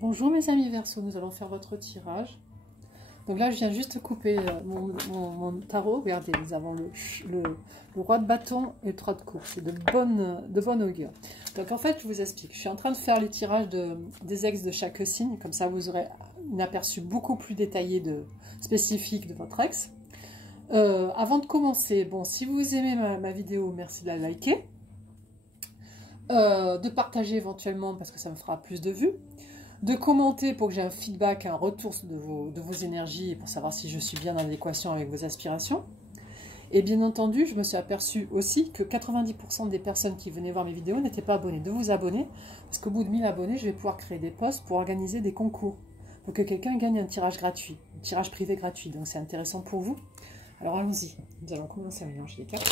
Bonjour mes amis Verseau, nous allons faire votre tirage. Donc là je viens juste couper mon tarot. Regardez, nous avons le roi de bâton et le 3 de coupe. C'est de bonne augure. Donc en fait je vous explique, je suis en train de faire les tirages des ex de chaque signe. Comme ça vous aurez un aperçu beaucoup plus détaillé, spécifique de votre ex. Avant de commencer, bon, si vous aimez ma vidéo, merci de la liker. De partager éventuellement parce que ça me fera plus de vues. De commenter pour que j'ai un feedback, un retour de vos énergies et pour savoir si je suis bien en adéquation avec vos aspirations. Et bien entendu, je me suis aperçue aussi que 90% des personnes qui venaient voir mes vidéos n'étaient pas abonnées. De vous abonner, parce qu'au bout de 1000 abonnés, je vais pouvoir créer des posts pour organiser des concours. Pour que quelqu'un gagne un tirage gratuit, un tirage privé gratuit. Donc c'est intéressant pour vous. Alors allons-y, nous allons commencer à mélanger les cartes.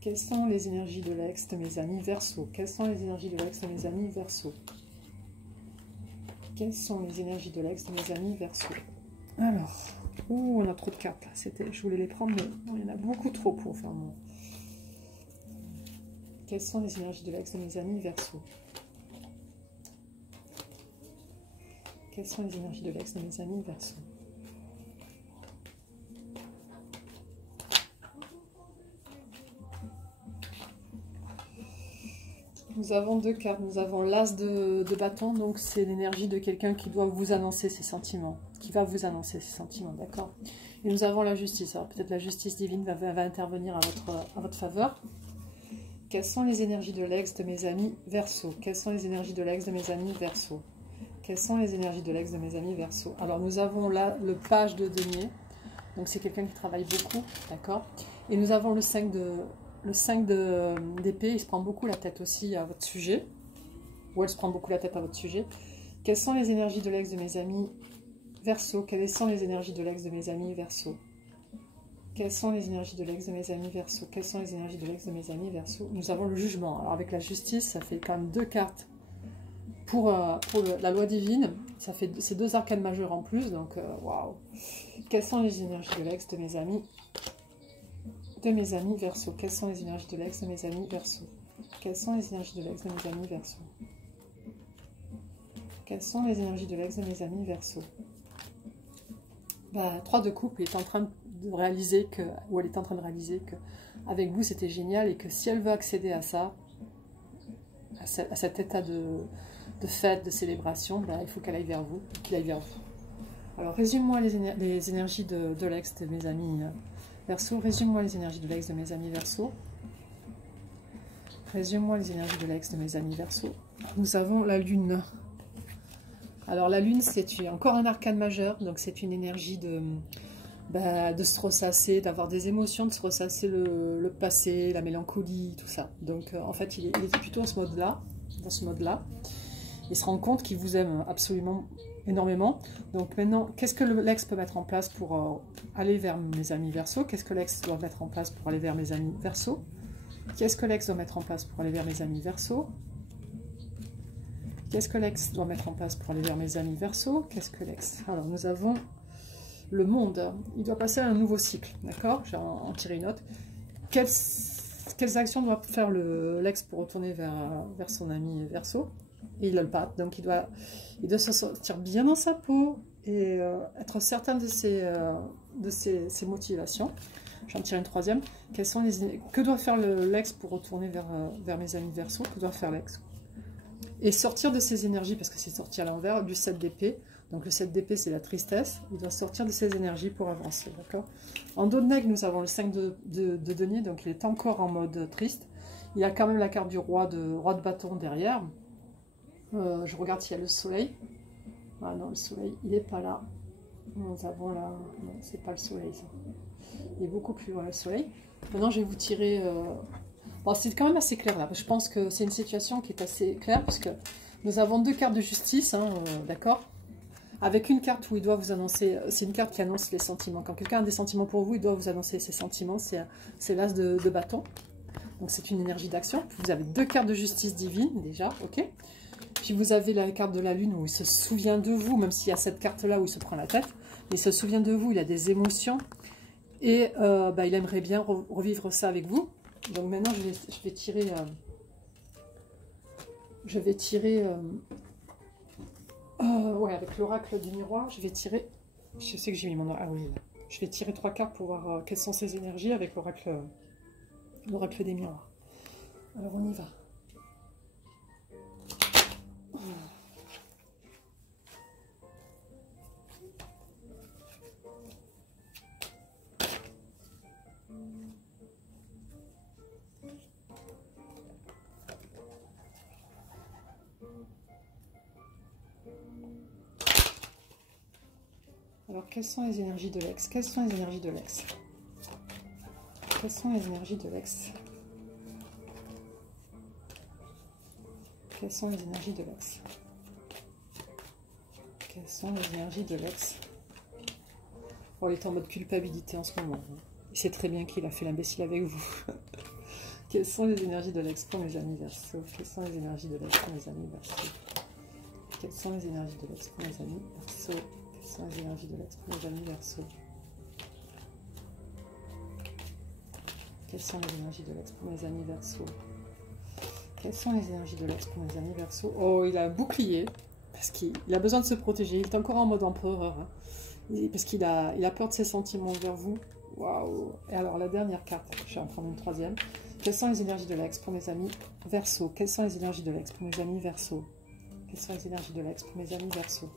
Quelles sont les énergies de l'ex de mes amis Verseau? Quelles sont les énergies de l'ex de mes amis Verseau? Quelles sont les énergies de l'ex de mes amis Verseau? Alors, on a trop de cartes. Je voulais les prendre, mais il y en a beaucoup trop pour faire mon... Quelles sont les énergies de l'ex de mes amis Verseau? Quelles sont les énergies de l'ex de mes amis Verseau? Nous avons deux cartes. Nous avons l'as de bâton, donc c'est l'énergie de quelqu'un qui doit vous annoncer ses sentiments, qui va vous annoncer ses sentiments, d'accord? Et nous avons la justice. Alors peut-être la justice divine va intervenir à votre faveur. Quelles sont les énergies de l'ex de mes amis Verseau? Quelles sont les énergies de l'ex de mes amis Verseau? Quelles sont les énergies de l'ex de mes amis Verseau? Alors nous avons là le page de denier, donc c'est quelqu'un qui travaille beaucoup, d'accord? Et nous avons le 5 d'épée, il se prend beaucoup la tête aussi à votre sujet, ou elle se prend beaucoup la tête à votre sujet. Quelles sont les énergies de l'ex de mes amis Verseau? Quelles sont les énergies de l'ex de mes amis Verseau? Quelles sont les énergies de l'ex de mes amis Verseau? Quelles sont les énergies de l'ex de mes amis Verseau? Nous avons le jugement. Alors avec la justice, ça fait quand même deux cartes pour la loi divine. Ça fait ces deux arcanes majeures en plus, donc waouh. Quelles sont les énergies de l'ex de mes amis Verseau? Quelles sont les énergies de l'ex de mes amis Verseau? Quelles sont les énergies de l'ex de mes amis Verseau? Quelles sont les énergies de l'ex de mes amis Verseau? 3 de coupe, il est en train de réaliser que, ou elle est en train de réaliser que avec vous c'était génial et que si elle veut accéder à ça, à cet état de fête, de célébration, il faut qu'elle aille vers vous, qu'il aille vers vous. Alors résume-moi les énergies de l'ex de mes amis Verseau. Résume-moi les énergies de l'ex de mes amis Verseau. Résume-moi les énergies de l'ex de mes amis Verseau. Nous avons la lune. Alors la lune, c'est encore un arcane majeur, donc c'est une énergie de se ressasser, d'avoir des émotions, de se ressasser le passé, la mélancolie, tout ça. Donc en fait, il est plutôt dans ce mode-là. Il se rend compte qu'il vous aime absolument énormément. Donc maintenant, qu'est-ce que l'ex peut mettre en place pour aller vers mes amis Verseau? Qu'est-ce que l'ex doit mettre en place pour aller vers mes amis Verseau? Qu'est-ce que l'ex doit mettre en place pour aller vers mes amis Verseau? Qu'est-ce que l'ex doit mettre en place pour aller vers mes amis Verseau? Qu'est-ce que l'ex... Alors nous avons le monde. Il doit passer à un nouveau cycle, d'accord? J'ai en tiré une note. Quelles actions doit faire l'ex pour retourner vers son ami Verseau? Et il a le pape, donc il doit se sentir bien dans sa peau et être certain de ses motivations. J'en tire une troisième. Que doit faire l'ex pour retourner vers mes amis Verseau? Que doit faire l'ex? Et sortir de ses énergies, parce que c'est sortir à l'envers, du 7 d'épée. Donc le 7 d'épée, c'est la tristesse. Il doit sortir de ses énergies pour avancer, d'accord? En dos de nègre, nous avons le 5 de denier, donc il est encore en mode triste. Il a quand même la carte du roi de bâton derrière. Je regarde s'il y a le soleil. Ah non, le soleil, il n'est pas là. Nous avons là... Non, c'est pas le soleil, ça. Il est beaucoup plus loin, le soleil. Maintenant, je vais vous tirer... Bon, c'est quand même assez clair, là. Je pense que c'est une situation qui est assez claire, puisque nous avons deux cartes de justice, hein, d'accord? Avec une carte où il doit vous annoncer... C'est une carte qui annonce les sentiments. Quand quelqu'un a des sentiments pour vous, il doit vous annoncer ses sentiments. C'est l'as de bâton. Donc c'est une énergie d'action. Vous avez 2 cartes de justice divine déjà, ok. Puis vous avez la carte de la lune où il se souvient de vous, même s'il y a cette carte-là où il se prend la tête. Il se souvient de vous, il a des émotions. Et il aimerait bien revivre ça avec vous. Donc maintenant, je vais tirer... ouais, avec l'oracle du miroir, je vais tirer... Je sais que j'ai mis mon... Ah oui, je vais tirer 3 cartes pour voir quelles sont ces énergies avec l'oracle des miroirs. Alors, on y va. Alors, quelles sont les énergies de l'ex? Quelles sont les énergies de l'ex? Quelles sont les énergies de l'ex? Quelles sont les énergies de l'ex? Quelles sont les énergies de l'ex? Oh, il est en mode culpabilité en ce moment. Il sait très bien qu'il a fait l'imbécile avec vous. Quelles sont les énergies de l'ex pour mes amis Verseau? Quelles sont les énergies de l'ex pour mes amis Verseau? Quelles sont les énergies de l'ex pour mes amis Verseau? Quelles sont les énergies de l'ex pour mes amis Verseau? Quelles sont les énergies de l'ex pour mes amis Verseau? Quelles sont les énergies de l'ex pour mes amis Verseau? Oh, il a un bouclier, parce qu'il a besoin de se protéger. Il est encore en mode empereur, hein, parce qu'il a peur de ses sentiments vers vous. Waouh! Et alors, la dernière carte, je vais en prendre une troisième. Quelles sont les énergies de l'ex pour mes amis Verseau? Quelles sont les énergies de l'ex pour mes amis Verseau? Quelles sont les énergies de l'ex pour mes amis Verseau?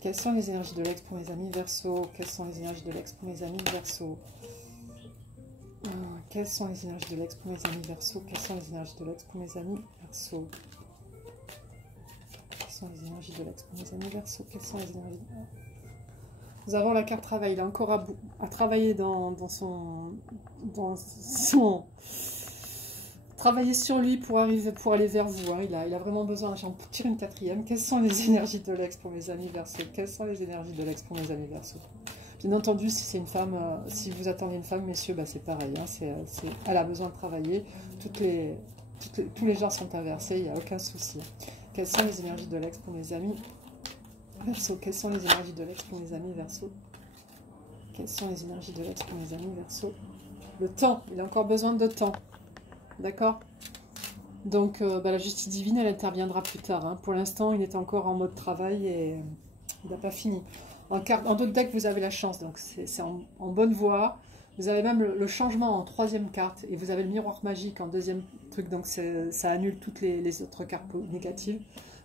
Quelles sont les énergies de l'ex pour mes amis Verseau? Quelles sont les énergies de l'ex pour mes amis Verseau? Quelles sont les énergies de l'ex pour mes amis Verseau? Quelles sont les énergies de l'ex pour mes amis Verseau? Quelles sont les énergies de l'ex pour mes amis Verseau? Quelles sont les énergies de... Nous avons la carte travail. Il a encore à travailler dans son... Travailler sur lui pour aller vers vous. Hein. Il a vraiment besoin. J'en tire une quatrième. Quelles sont les énergies de l'ex pour mes amis Verseau? Quelles sont les énergies de l'ex pour mes amis Verseau? Bien entendu, si c'est une femme, si vous attendez une femme, messieurs, bah, c'est pareil. Hein. Elle a besoin de travailler. Tous les genres sont inversés. Il n'y a aucun souci. Quelles sont les énergies de l'ex pour mes amis Verseau? Quelles sont les énergies de l'ex pour mes amis Verseau? Quelles sont les énergies de l'ex pour mes amis Verseau? Le temps. Il a encore besoin de temps. D'accord? Donc, la justice divine, elle interviendra plus tard. Hein. Pour l'instant, il est encore en mode travail et il n'a pas fini. En d'autres decks, vous avez la chance. Donc, c'est en bonne voie. Vous avez même le changement en troisième carte. Et vous avez le miroir magique en deuxième truc. Donc, ça annule toutes les autres cartes négatives.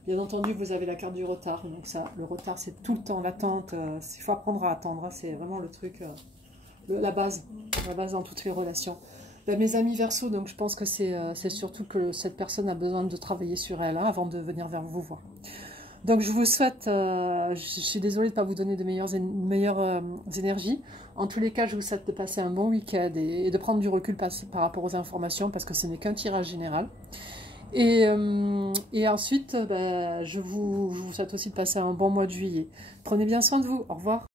Bien entendu, vous avez la carte du retard. Donc, le retard, c'est tout le temps l'attente. Il faut apprendre à attendre. Hein. C'est vraiment le truc, la base dans toutes les relations. Ben, mes amis Verseau, donc je pense que c'est surtout que cette personne a besoin de travailler sur elle hein, avant de venir vers vous voir. Donc je vous souhaite, je suis désolée de ne pas vous donner de meilleures énergies. En tous les cas, je vous souhaite de passer un bon week-end et de prendre du recul par rapport aux informations parce que ce n'est qu'un tirage général. Et ensuite, je vous souhaite aussi de passer un bon mois de juillet. Prenez bien soin de vous. Au revoir.